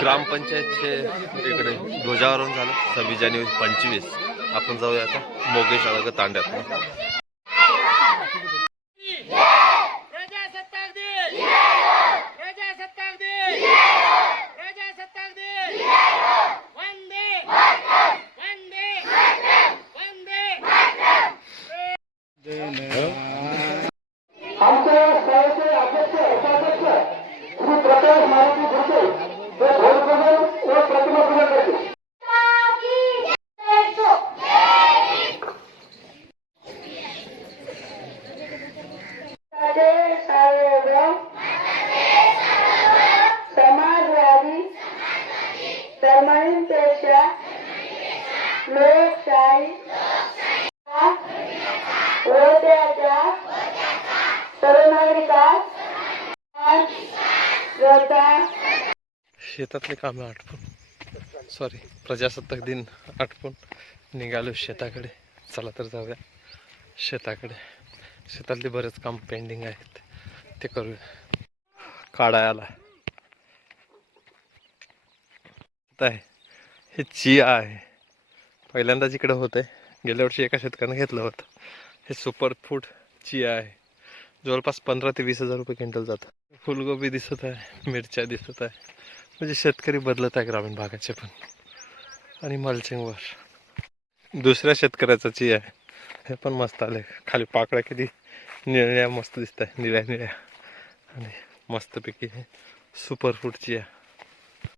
ग्रामपंचायतचे इकडे ध्वजारोहण झालं 26 जानेवारी 25. आपण जाऊया आता मोगेश आळग तांड्यात. समाजवादी धर्मांपेक्षा लोकशाही व त्याच्या सर्व नागरिकांस शेतातले कामे आटपून प्रजासत्ताक दिन आटपून निघालो शेताकडे. चला तर जाऊया शेताकडे. शेतातले बरेच काम पेंडिंग आहेत ते करूया. काढायला हे चिया आहे. पहिल्यांदाच इकडे होत आहे. गेल्या वर्षी एका शेतकऱ्याने घेतलं होतं. हे सुपर फूड चिया आहे. जवळपास 15,000 ते 20,000 रुपये क्विंटल जातं. फुलगोबी दिसत आहे, मिरच्या दिसत आहे. म्हणजे शेतकरी बदलत आहे ग्रामीण भागाचे पण. आणि मल्चिंगवर दुसऱ्या शेतकऱ्याचा चिया आहे. हे पण मस्त आले. खाली पाकळ्या किती निळ्या मस्त दिसत आहे, निळ्या निळ्या. आणि मस्तपैकी हे सुपर फूड चिया.